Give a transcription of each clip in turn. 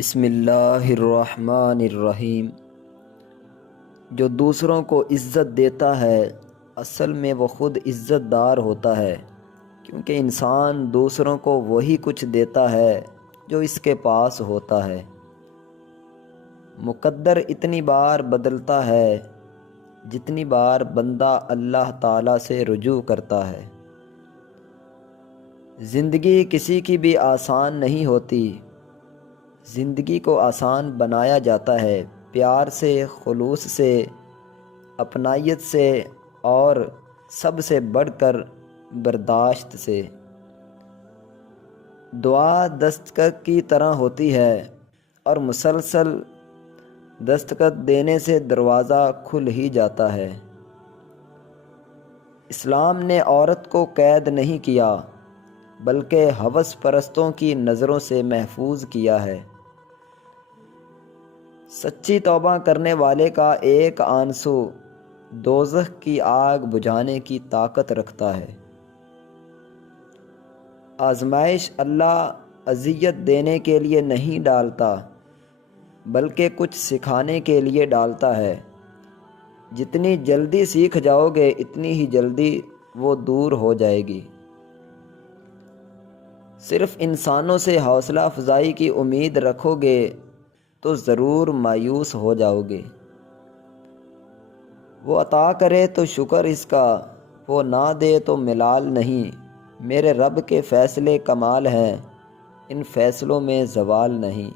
بسم اللہ الرحمن الرحیم۔ جو دوسروں کو عزت دیتا ہے اصل میں وہ خود عزت دار ہوتا ہے، کیونکہ انسان دوسروں کو وہی کچھ دیتا ہے جو اس کے پاس ہوتا ہے۔ مقدر اتنی بار بدلتا ہے جتنی بار بندہ اللہ تعالیٰ سے رجوع کرتا ہے۔ زندگی کسی کی بھی آسان نہیں ہوتی، زندگی کو آسان بنایا جاتا ہے پیار سے، خلوص سے، اپنائیت سے اور سب سے بڑھ کر برداشت سے۔ دعا دستخط کی طرح ہوتی ہے اور مسلسل دستخط دینے سے دروازہ کھل ہی جاتا ہے۔ اسلام نے عورت کو قید نہیں کیا بلکہ ہوس پرستوں کی نظروں سے محفوظ کیا ہے۔ سچی توبہ کرنے والے کا ایک آنسو دوزخ کی آگ بجھانے کی طاقت رکھتا ہے۔ آزمائش اللہ اذیت دینے کے لیے نہیں ڈالتا بلکہ کچھ سکھانے کے لیے ڈالتا ہے۔ جتنی جلدی سیکھ جاؤ گے اتنی ہی جلدی وہ دور ہو جائے گی۔ صرف انسانوں سے حوصلہ افزائی کی امید رکھو گے تو ضرور مایوس ہو جاؤ گے۔ وہ عطا کرے تو شکر اس کا، وہ نہ دے تو ملال نہیں۔ میرے رب کے فیصلے کمال ہیں، ان فیصلوں میں زوال نہیں۔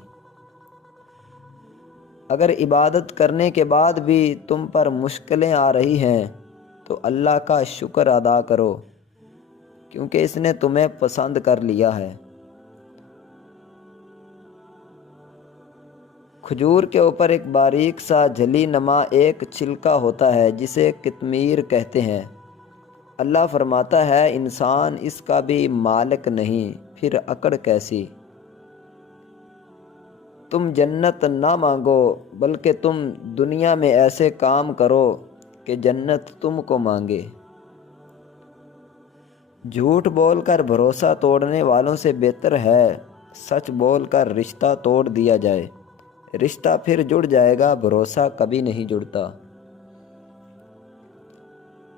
اگر عبادت کرنے کے بعد بھی تم پر مشکلیں آ رہی ہیں تو اللہ کا شکر ادا کرو، کیونکہ اس نے تمہیں پسند کر لیا ہے۔ کھجور کے اوپر ایک باریک سا جھلی نما ایک چھلکا ہوتا ہے جسے قطمیر کہتے ہیں۔ اللہ فرماتا ہے انسان اس کا بھی مالک نہیں، پھر اکڑ کیسی؟ تم جنت نہ مانگو بلکہ تم دنیا میں ایسے کام کرو کہ جنت تم کو مانگے۔ جھوٹ بول کر بھروسہ توڑنے والوں سے بہتر ہے سچ بول کر رشتہ توڑ دیا جائے۔ رشتہ پھر جڑ جائے گا، بھروسہ کبھی نہیں جڑتا۔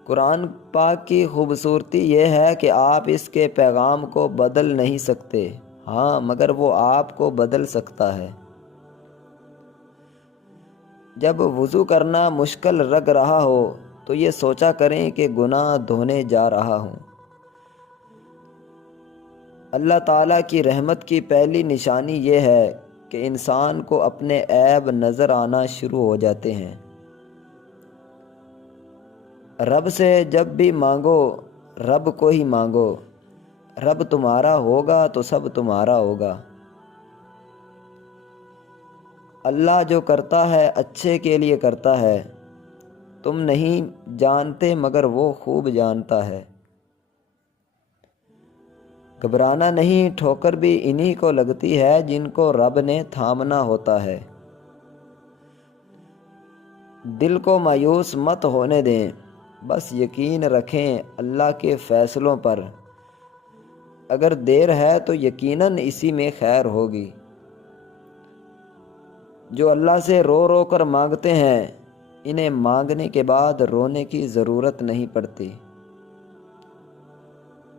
قرآن پاک کی خوبصورتی یہ ہے کہ آپ اس کے پیغام کو بدل نہیں سکتے، ہاں مگر وہ آپ کو بدل سکتا ہے۔ جب وضو کرنا مشکل لگ رہا ہو تو یہ سوچا کریں کہ گناہ دھونے جا رہا ہوں۔ اللہ تعالیٰ کی رحمت کی پہلی نشانی یہ ہے کہ انسان کو اپنے عیب نظر آنا شروع ہو جاتے ہیں۔ رب سے جب بھی مانگو رب کو ہی مانگو، رب تمہارا ہوگا تو سب تمہارا ہوگا۔ اللہ جو کرتا ہے اچھے کے لیے کرتا ہے، تم نہیں جانتے مگر وہ خوب جانتا ہے۔ گھبرانا نہیں، ٹھوکر بھی انہی کو لگتی ہے جن کو رب نے تھامنا ہوتا ہے۔ دل کو مایوس مت ہونے دیں، بس یقین رکھیں اللہ کے فیصلوں پر۔ اگر دیر ہے تو یقیناً اسی میں خیر ہوگی۔ جو اللہ سے رو رو کر مانگتے ہیں انہیں مانگنے کے بعد رونے کی ضرورت نہیں پڑتی۔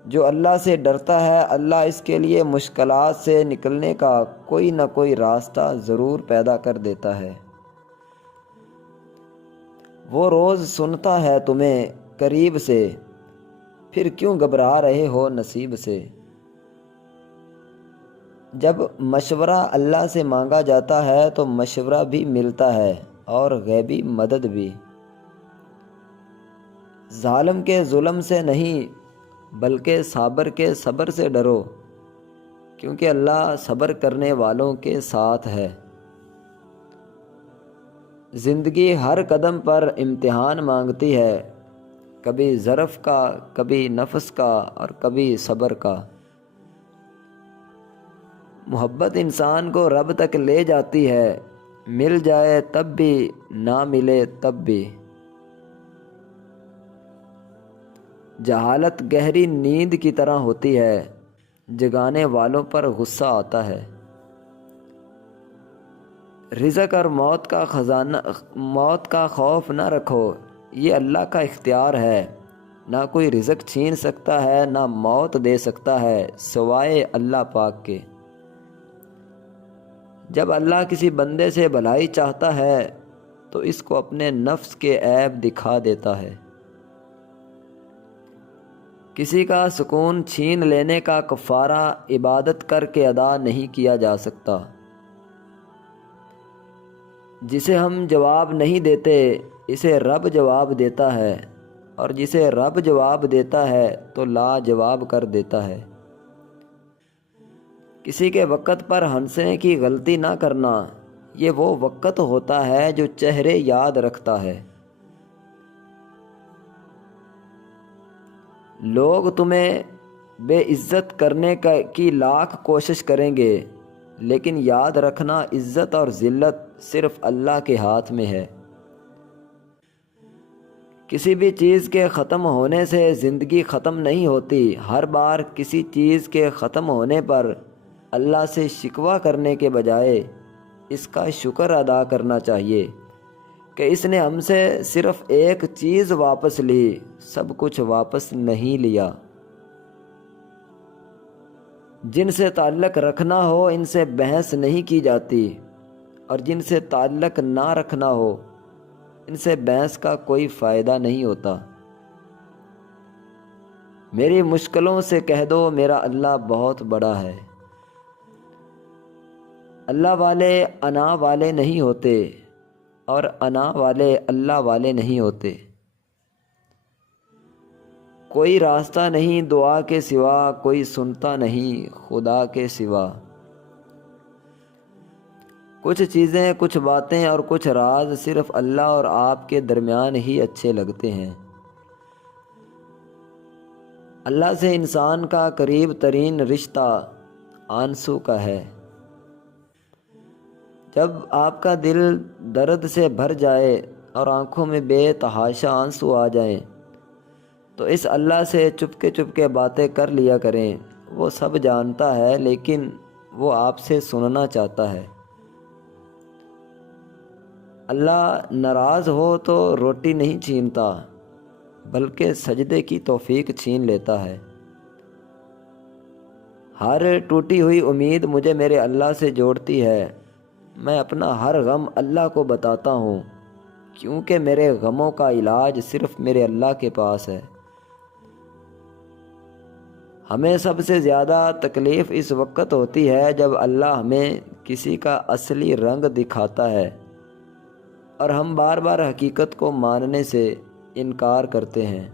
جو اللہ سے ڈرتا ہے اللہ اس کے لیے مشکلات سے نکلنے کا کوئی نہ کوئی راستہ ضرور پیدا کر دیتا ہے۔ وہ روز سنتا ہے تمہیں قریب سے، پھر کیوں گھبرا رہے ہو نصیب سے؟ جب مشورہ اللہ سے مانگا جاتا ہے تو مشورہ بھی ملتا ہے اور غیبی مدد بھی۔ ظالم کے ظلم سے نہیں بلکہ صابر کے صبر سے ڈرو، کیونکہ اللہ صبر کرنے والوں کے ساتھ ہے۔ زندگی ہر قدم پر امتحان مانگتی ہے، کبھی ظرف کا، کبھی نفس کا اور کبھی صبر کا۔ محبت انسان کو رب تک لے جاتی ہے، مل جائے تب بھی نہ ملے تب بھی۔ جہالت گہری نیند کی طرح ہوتی ہے، جگانے والوں پر غصہ آتا ہے۔ رزق اور موت کا خوف نہ رکھو، یہ اللہ کا اختیار ہے، نہ کوئی رزق چھین سکتا ہے نہ موت دے سکتا ہے سوائے اللہ پاک کے۔ جب اللہ کسی بندے سے بھلائی چاہتا ہے تو اس کو اپنے نفس کے عیب دکھا دیتا ہے۔ کسی کا سکون چھین لینے کا کفارہ عبادت کر کے ادا نہیں کیا جا سکتا۔ جسے ہم جواب نہیں دیتے اسے رب جواب دیتا ہے، اور جسے رب جواب دیتا ہے تو لا جواب کر دیتا ہے۔ کسی کے وقت پر ہنسنے کی غلطی نہ کرنا، یہ وہ وقت ہوتا ہے جو چہرے یاد رکھتا ہے۔ لوگ تمہیں بے عزت کرنے کی لاکھ کوشش کریں گے، لیکن یاد رکھنا عزت اور ذلت صرف اللہ کے ہاتھ میں ہے۔ کسی بھی چیز کے ختم ہونے سے زندگی ختم نہیں ہوتی۔ ہر بار کسی چیز کے ختم ہونے پر اللہ سے شکوہ کرنے کے بجائے اس کا شکر ادا کرنا چاہیے کہ اس نے ہم سے صرف ایک چیز واپس لی، سب کچھ واپس نہیں لیا۔ جن سے تعلق رکھنا ہو ان سے بحث نہیں کی جاتی، اور جن سے تعلق نہ رکھنا ہو ان سے بحث کا کوئی فائدہ نہیں ہوتا۔ میری مشکلوں سے کہہ دو میرا اللہ بہت بڑا ہے۔ اللہ والے انا والے نہیں ہوتے، اور انا والے اللہ والے نہیں ہوتے۔ کوئی راستہ نہیں دعا کے سوا، کوئی سنتا نہیں خدا کے سوا۔ کچھ چیزیں، کچھ باتیں اور کچھ راز صرف اللہ اور آپ کے درمیان ہی اچھے لگتے ہیں۔ اللہ سے انسان کا قریب ترین رشتہ آنسو کا ہے۔ جب آپ کا دل درد سے بھر جائے اور آنکھوں میں بے تحاشا آنسو آ جائیں تو اس اللہ سے چپکے باتیں کر لیا کریں۔ وہ سب جانتا ہے لیکن وہ آپ سے سننا چاہتا ہے۔ اللہ ناراض ہو تو روٹی نہیں چھینتا بلکہ سجدے کی توفیق چھین لیتا ہے۔ ہر ٹوٹی ہوئی امید مجھے میرے اللہ سے جوڑتی ہے۔ میں اپنا ہر غم اللہ کو بتاتا ہوں، کیونکہ میرے غموں کا علاج صرف میرے اللہ کے پاس ہے۔ ہمیں سب سے زیادہ تکلیف اس وقت ہوتی ہے جب اللہ ہمیں کسی کا اصلی رنگ دکھاتا ہے اور ہم بار بار حقیقت کو ماننے سے انکار کرتے ہیں۔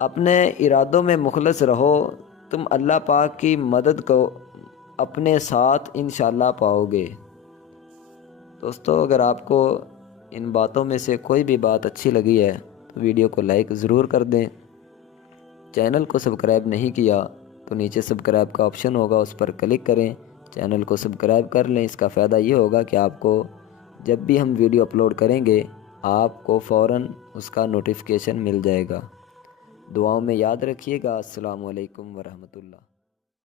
اپنے ارادوں میں مخلص رہو، تم اللہ پاک کی مدد کو اپنے ساتھ انشاءاللہ پاؤ گے۔ دوستو، اگر آپ کو ان باتوں میں سے کوئی بھی بات اچھی لگی ہے تو ویڈیو کو لائک ضرور کر دیں۔ چینل کو سبسکرائب نہیں کیا تو نیچے سبسکرائب کا آپشن ہوگا، اس پر کلک کریں، چینل کو سبسکرائب کر لیں۔ اس کا فائدہ یہ ہوگا کہ آپ کو جب بھی ہم ویڈیو اپلوڈ کریں گے آپ کو فوراً اس کا نوٹیفیکیشن مل جائے گا۔ دعاؤں میں یاد رکھیے گا۔ السلام علیکم ورحمۃ اللہ۔